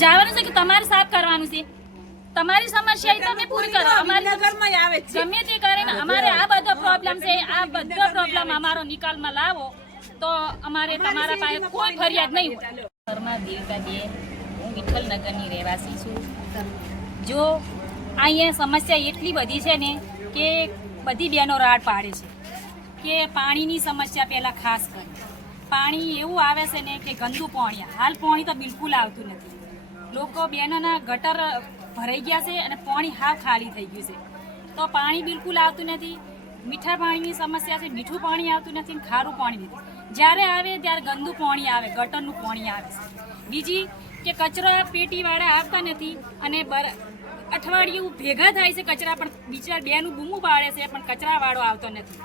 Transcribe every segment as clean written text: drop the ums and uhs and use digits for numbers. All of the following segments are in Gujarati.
જવાનું છે કે તમારે સાફ કરવાનું છે? તમારી સમસ્યા તમે પૂરી કરો, અમારી નગરમાં આવે છે ગમે તે કરીને અમારે આ બધો પ્રોબ્લેમ છે, આ બધો પ્રોબ્લેમ અમારો નિકાલમાં લાવો તો અમારે તમારા પાસે કોઈ ફરિયાદ નહીં હોય. ઘરમાં દેવતાબેન, હું વિઠ્ઠલનગરની રહેવાસી છું. જો અહીંયા સમસ્યા એટલી બધી છે ને કે બધી બહેનો રાડ પાડે છે કે પાણીની સમસ્યા પહેલાં ખાસ કરી. પાણી એવું આવે છે ને કે ગંદુ પાણી, હાલ પાણી તો બિલકુલ આવતું નથી. લોકો બહેનોના ગટર ભરાઈ ગયા છે અને પાણી હાવ ખાલી થઈ ગયું છે, તો પાણી બિલકુલ આવતું નથી. મીઠા પાણીની સમસ્યા છે, મીઠું પાણી આવતું નથી ને ખારું પાણી નથી. જ્યારે આવે ત્યારે ગંદુ પાણી આવે, ગટરનું પાણી આવે છે. બીજી કે કચરા પેટીવાળા આવતા નથી અને અઠવાડિયું ભેગા થાય છે કચરા, પણ બિચાર બેનું બૂમું પાડે છે પણ કચરાવાળો આવતો નથી.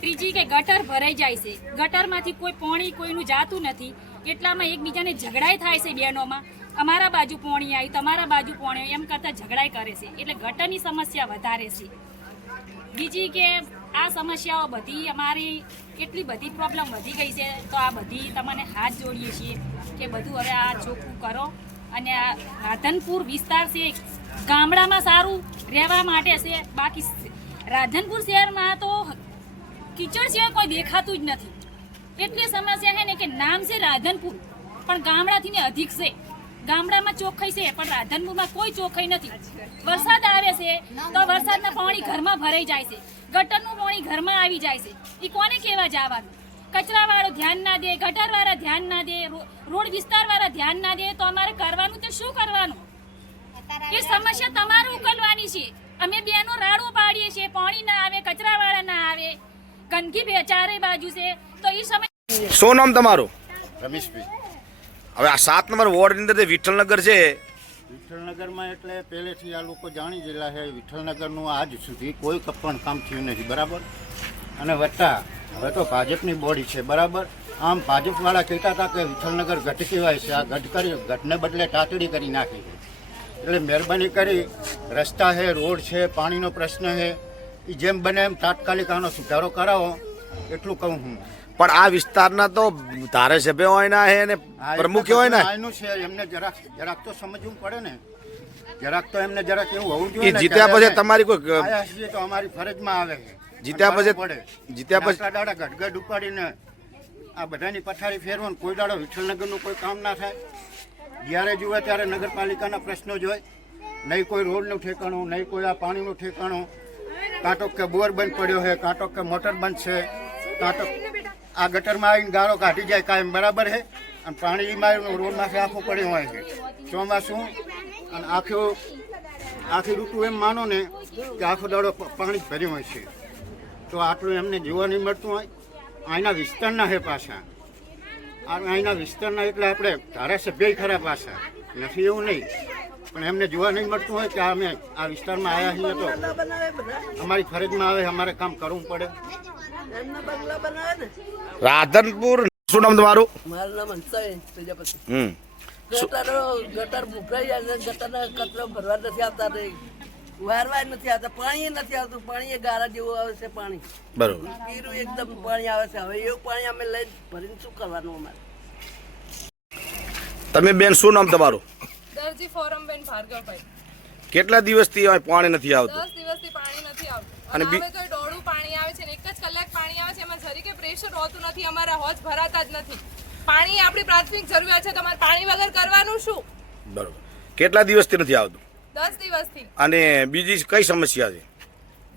ત્રીજી કે ગટર ભરાઈ જાય છે, ગટરમાંથી કોઈ પાણી કોઈનું જાતું નથી, એટલામાં એકબીજાને ઝઘડાઈ થાય છે બહેનોમાં. અમારા બાજુ પાણી આવી, તમારા બાજુ પાણી આવી, એમ કરતાં ઝઘડાઈ કરે છે, એટલે ગટરની સમસ્યા વધારે છે. બીજી કે આ સમસ્યાઓ બધી અમારી કેટલી બધી પ્રોબ્લેમ વધી ગઈ છે, તો આ બધી તમને હાથ જોડીએ છીએ કે બધું હવે આ ચોખ્ખું કરો. અને આ રાધનપુર વિસ્તાર છે, ગામડામાં સારું રહેવા માટે છે, બાકી રાધનપુર શહેરમાં તો કીચડ સિવાય કોઈ દેખાતું જ નથી. એટલી સમસ્યા છે ને કે નામ છે રાધનપુર પણ ગામડાથી ને અધિક છે. ગામડામાં ચોખ્ખાઈ છે પણ રાધનપુરમાં કોઈ ચોખ્ખાઈ નથી. વરસાદ આવે છે તો વરસાદના પાણી ઘરમાં ભરાઈ જાય છે, ગટરનું પાણી ઘરમાં આવી જાય છે. એ કોને કહેવા જવાનું? કચરાવાળો ધ્યાન ના દે, ગટરવાળા ધ્યાન ના દે, રોડ વિસ્તારવાળા ધ્યાન ના દે, તો અમારે કરવાનું તો શું કરવાનું? એ સમસ્યા તમારે ઉકેલવાની છે. અમે બેનો રાડો પાડીએ છીએ, પાણી ના આવે, કચરાવાળા ના આવે, ગંદકી ચારે બાજુ છે, તો એ સમય. શું નામ તમારું? રમેશભાઈ. હવે આ 7 નંબર વોર્ડની અંદર જે વિઠ્ઠલનગર છે, વિઠ્ઠલનગરમાં એટલે પહેલેથી આ લોકો જાણી ગયેલા છે. વિઠ્ઠલનગરનું આજ સુધી કોઈ પણ કામ થયું નથી, બરાબર. અને વત્તા હવે તો ભાજપની બોડી છે, બરાબર. આમ ભાજપવાળા કહેતા હતા કે વિઠ્ઠલનગર ગઢ કહેવાય છે, આ ગઢને બદલે તાતડી કરી નાખી છે. એટલે મહેરબાની કરી રસ્તા છે, રોડ છે, પાણીનો પ્રશ્ન છે, એ જેમ બને એમ તાત્કાલિક આનો સુધારો કરાવો, એટલું કહું હું. પણ આ વિસ્તારના તો ધારાસભ્ય હોય ના હે અને પ્રમુખ હોય ને, આનું છે, એમને જરાક તો સમજવું પડે ને. જરાક તો એમને જરાક એવું હોવું જોઈએ ને. જીત્યા પછી તમારી કોઈ આયા છીએ તો અમારી ફરજમાં આવે છે. જીત્યા પછી દાડા ગટગટ ઉપાડીને આ બધાની પથારી ફેરવો ને કોઈ દાડો વિઠ્ઠલનગરનું કોઈ કામ ના થાય. જ્યારે જુએ ત્યારે નગરપાલિકાના પ્રશ્નો જ હોય, નહીં કોઈ રોડનું ઠેકાણું, નહીં કોઈ આ પાણીનું ઠેકાણું. કાં તો કે બોર બંધ પડ્યો છે, કાં તો કે મોટર બંધ છે, કાં તો આ ગટરમાં આવીને ગાળો કાઢી જાય કાયમ, બરાબર છે. અને પાણીમાં રોડમાંથી આખું પડ્યું હોય છે ચોમાસું. અને આખી ઋતુ એમ માનો ને કે આખો દાડો પાણી ભર્યું હોય છે. તો આટલું એમને જોવા નહીં મળતું હોય. અહીંના વિસ્તારના છે પાછા, અહીંના વિસ્તારના, એટલે આપણે ધારાસભ્ય ખરા પાછા નથી એવું નહીં, પણ એમને જોવા નહીં મળતું હોય કે અમે આ વિસ્તારમાં આવ્યા છીએ તો અમારી ફરજમાં આવે, અમારે કામ કરવું પડે. રાધનપુર. શું નામ તમારું? મારું નામ હંસાબેન પ્રજાપતિ. ગટર ભૂખરાઈ જાય છે, ગટરના કચરો ભરવા નથી આવતા, વારવા નથી આવતા, પાણી નથી આવતું. પાણી ગારા જેવું આવે છે, પાણી બરોબર પીરું એકદમ પાણી આવે છે. હવે એવું પાણી અમે લઈને ભરીને શું કરવાનું અમારે? તમે બેન શું નામ તમારું? દરજી ફોરમબેન ભાર્ગવભાઈ. કેટલા દિવસથી પાણી નથી આવતું? 10 દિવસથી પાણી નથી આવતું. અને હવે તો દોડું પાણી આવે છે ને 1 જ કલાક પાણી આવે છે, એમાં જરી કે પ્રેશર હોતું નથી, અમારા હોજ ભરાતા જ નથી. પાણી આપણી પ્રાથમિક જરૂરિયાત છે, તમારે પાણી વગર કરવાનું શું? બરોબર. કેટલા દિવસથી નથી આવતું? 10 દિવસથી. અને બીજી કઈ સમસ્યા છે?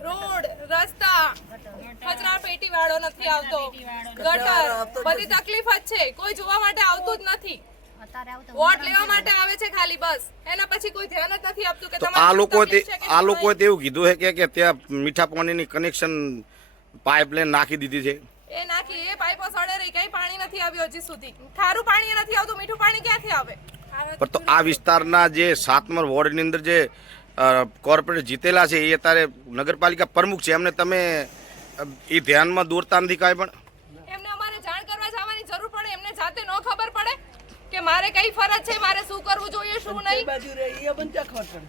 રોડ, રસ્તા, કચરા પેટી વાળો નથી આવતો, ગટર, બધી તકલીફ જ છે. કોઈ જોવા માટે આવતું જ નથી. વોટ લેવા માટે આવે છે ખાલી, બસ. એના પછી કોઈ ધ્યાન જ નથી આપતું કે આ લોકોએ એવું કીધું છે કે ત્યાં મીઠા પાણીની કનેક્શન પાઇપલાઇન નાખી દીધી છે. એ નાખી, એ પાઇપો સડે રહી, કઈ પાણી નથી આવ્યું હજી સુધી. ખારું પાણી નથી આવતું, મીઠું પાણી ક્યાંથી આવે? પણ તો આ વિસ્તારના જે 7 નંબર વોર્ડની અંદર જે કોર્પોરેટ જીતેલા છે, એ અત્યારે નગરપાલિકા પ્રમુખ છે, એમને તમે એ ધ્યાનમાં દોરતા નથી કાંઈ પણ? એમને અમારે જાણ કરવા જવાની જરૂર પડે? એમને જાતે ન ખબર પડે કે મારે કઈ ફરજ છે, મારે શું કરવું જોઈએ, શું નહીં? બાજુ રે એ બંધ ખબર પડે.